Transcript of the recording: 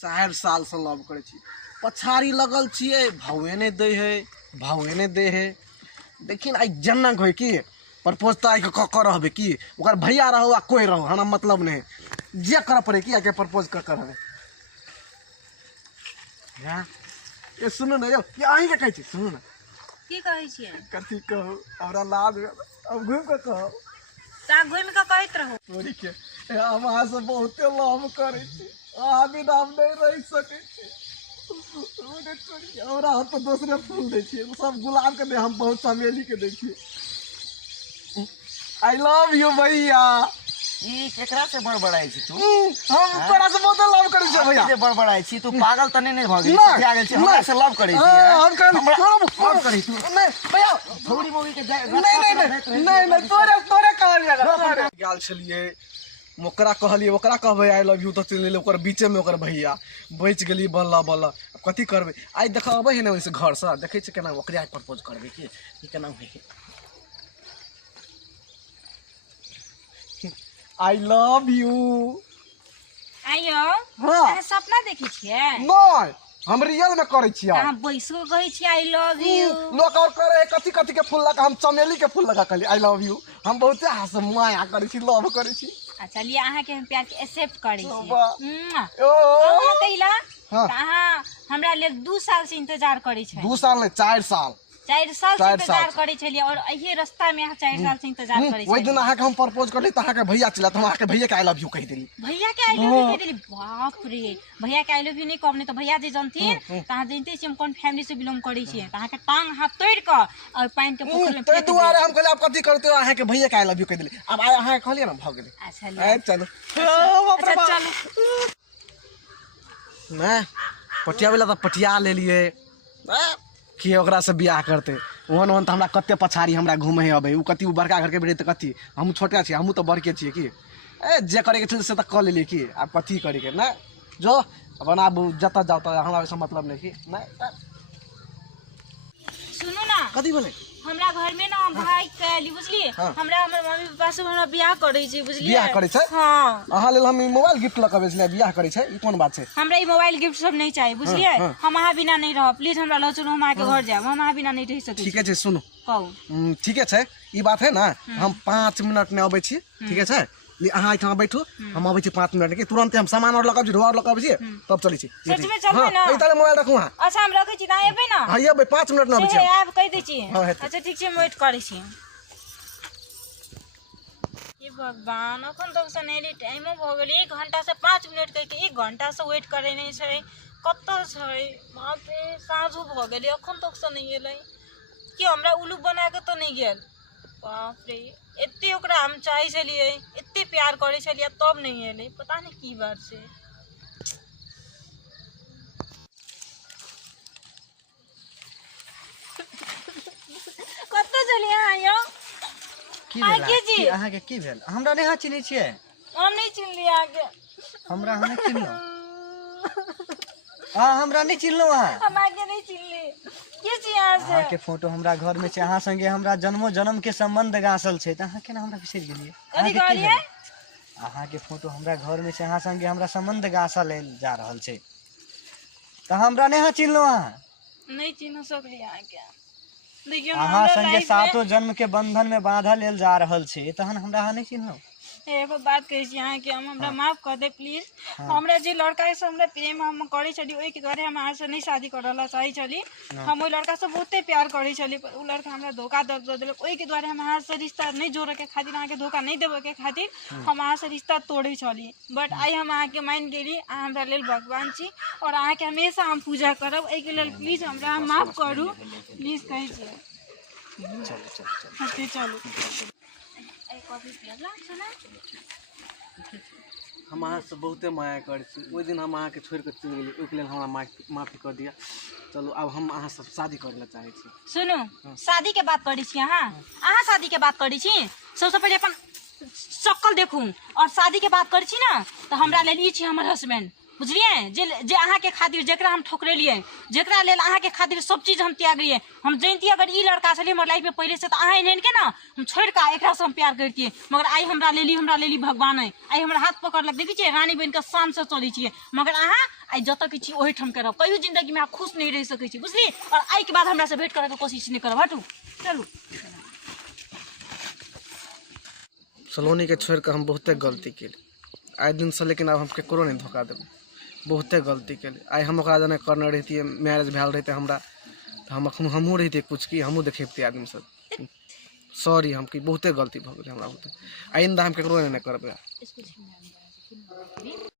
4 साल से लव करे छी, पछाड़ी लगल छिए, भावे नहीं दे है, लेकिन आई जनक होय की प्रपोज तो आई क रहबे की ओकर भैया रहो आ कोई रहो हमरा मतलब नहीं, जे कर पड़े की आके प्रपोज कर रहबे। हां ये सुनो ना यो, ये अहीं के कहै छी, सुनो ना की कहै छियै, कथी कहू हमरा लाज, अब घूम के कहू ता घुम के कहैत रहो तोरी के हम अहाँ से बहुते लव करे छी, अहाँ बिना हम नहीं रह सके छी। हमरा हम तो दूसरे फूल दे छिए, सब गुलाब के दे, हम बहुत चमेली के दे छिए। आई लव यू भैया। ई केकरा से बड़बड़ाई छी तू? हम तोरा से बहुत लव करे छी भैया। से बड़बड़ाई छी तू, पागल तने नहीं भ गेली, नहीं, सिखा गेल छी हमरा से लव करे छी। हम कर लव करे तू नहीं भैया, थोड़ी मोगी के नहीं तोरे कहल गेल छलिए, ओकरा कहलिए ओकरा कहबै आई लव यू तो चल ओकर बीचे में ओकर भैया बच गेली, बल्ला बल्ला कथी करबै। आई देखबै है ना ओइसे घर से देखै छै केना ओकरे आई प्रपोज करबै की ई केना होई। I love you. आइयो हाँ। अहाँ सपना देखै छियै? नहीं हम रियल में करे छियै। अहाँ बैसो कहै छियै आई लव यू। लोग और करे कथी कथी के फूल लगा, हम चमेली के फूल लगा कहली आई लव यू। हम बहुते हंस माया करे छी, लव करे छी। चलिए अहाँ के हम प्यार के एक्सेप्ट करै छी। ओ अहाँ कहिला हाँ। अहाँ हमरा लेल 2 साल से इंतजार करै छै। 2 साल नहीं 4 साल 4 साल से 4 इंतजार साल। करै छलिए और एही रास्ता में अहाँ 4 साल से इंतजार करै ओइ दिन छलिए। अहाँ के हम प्रपोज करली त अहाँ के भैया चला, त हम अहाँ के भैया के आई लव यू कह देली। भैया के आई लव यू कह देली? बाप रे, भैया के आई लव यू नहीं कहने तो भैया जे जानथिन त अहाँ जानते छी हम कोन फैमिली से बिलोंग करै छी, त अहाँ के टांग हाथ तोड़ के और पानी के पोखर में ते फेंक दुआरे हम कहले आप कथी करते हो, अहाँ के भैया के आई लव यू कह देली। अब आय अहाँ कहलिए ना भ गेली। अच्छा ए चलो अच्छा चलो मैं पटिया वाला त पटिया ले लिए कि ओकरा से बियाह करते। ओहन ओहन त हमरा कते पछाड़ी हमरा घूमे है अबे, उ कथी उ बड़का घर के बेटे त कथी हम छोटा छी, हमहू त बड़के छिए की। ए जे करे के छै से त क लेलिए की, अब कथी करे के ना जो अपन आब जता जाओ त हमरा ऐसा मतलब नहीं की ना। सुनो ना कथी बोले हमरा घर में ना भाई कहली बुझलिए, हाँ। हमरा हमर मम्मी पापा से हमरा बियाह करै छै बुझलिए। बियाह करै छै? हां अहाँ लेल हम मोबाइल गिफ्ट लऽ के बेचले बियाह करै छै, ई कोन बात छै? हमरा ई मोबाइल गिफ्ट सब नहीं चाहिए बुझलिए। हाँ। हम अहाँ बिना नहीं रह, प्लीज हमरा ल चलो, हम अहाँ के घर जाब, हम अहाँ बिना नहीं रह सकै छी। ठीके छै सुनु, कहू ठीके छै ई बात है ना, हम 5 मिनट में अबै छी, ठीके छै अहाँ एहिठाम बैठू, हम अबै छी 5 मिनट के तुरंत हम सामान और लगा ढोआ लगा छी तब चलै छी। सच में चलबै ना? हां इताले मोबाइल रखू हां। अच्छा हम रखै छी ना, एबै ना? हां ये 5 मिनट में अबै छी। आब कहि दै छी। हाँ, हेतै। अच्छा ठीक छै, हम वेट करै छी। ये भगवान अखन तक से नेली टाइमो भ गेल, 1 घंटा से 5 मिनट कहि के 1 घंटा से वेट करे नहीं छै, कत छै बाप रे, साँझो भ गेल अखन तक से नहीं एलै कि हमरा उल्लू बना के तो नहीं गेल। बाप रे, एते ओकरा हम चाहै छलिए, एते प्यार करै छलिए तब नहीं एलै, पता नहीं की बात छै। कत चलिए आयो की आगे भेल जी। अहाँ के की भेल? हमरा नहीं चिन्है छियै? हम नहीं चिन्हलिए आगे, हमरा नहीं चिन्हलो। हां हमरा नहीं चिन्हलो अहाँ। हम आगे नहीं चिन्हली के छी यहाँ से। अहाँ के फोटो हमरा घर में छै, अहाँ संगे हमरा जन्मो जन्म के संबंध गासल छै, त अहाँ केना हमरा बिसरि गेलियै? कथी कहलिए? अहाँ के फोटो हमरा घर में छै, अहाँ संगे हमरा संबंध गासल जा रहल छै, त हमरा नहीं चिन्हलो अहाँ। नहीं चिन्ह सकली आगे। देखियो ना अहाँ हमरा संगे लाइफ सातो जन्म के बंधन में बांधल लेल जा रहल छै, तहन हमरा अहाँ नहीं चिन्हलो। एगो बात कहै छी अहाँ के, हम हमरा माफ कर दे प्लीज। हमरा जे लड़का से हमरा प्रेम हम करै छली ओइ के द्वारे हम अहाँ से नहीं शादी करला चाहै छली। हम ओइ लड़का से बहुते प्यार करै छली, पर उ लड़का हमरा धोखा दे देलक, ओइ के द्वारे हम अहाँ से रिश्ता नहीं जोड़े के खातिर, अहाँ के धोखा नहीं देबे के खातिर हम अहाँ से रिश्ता तोड़े छली। बट आई हम अहाँ के मान गेली, अहाँ हमरा लेल भगवान छी और अहाँ के हमेशा हम पूजा करब, एहि के लेल प्लीज हमरा माफ करू प्लीज कहै छी। चलो चलो हम अहाँ से बहुते माया करै छी, ओइ दिन हम अहाँ के छोड़ के चलि गेली, ओइ के लेल हमरा माफी कर दिया। चलो अब हम अहाँ से शादी करे ला चाहै छी। सुनो शादी के बात करै छी अहाँ शादी के बात करै छी, सबसे पहिले अपन शक्ल देखू और शादी के बात करै छी ना, तो हमरा लेल ई छी हमर हस्बैंड, बुझलिए जे अहाँ के खातिर जेकरा हम ठोकरेलिए जेकरा लेल अहाँ के खातिर सब चीज हम त्यागलिए हम जानती अगर ई लड़का छले हमर लाइफ में पहले से तो अहाँ एहन के ना हम छोड़ के एकरा से हम प्यार करतिए मगर आई हमरा लेली भगवान है आई हमरा हाथ पकड़लक देखी छियै रानी बन के शान से चली छियै मगर अहाँ आई जत के छी ओही ठाम करब कहियो जिंदगी में अहाँ खुश नहीं रह सकै छी बुझली और आई के बाद हमरा से भेंट करे के कोशिश नहीं करब हटू चलू सलोनी के छोड़ के हम बहुते गलती केली आइ दिन से लेकिन अब हम केकरो नहीं धोखा देब बहुते गलती केली आई हम ओकरा जने करने रहितियै मैरिज भेल रहते हमरा तो हम एखन हमहूँ रहितियै कुछ की हमहूँ देखेबतियै आदमी सब सॉरी हम की बहुते गलती भऽ गेलै हमरा बहुते आइंदा हम केकरो नहीं करबै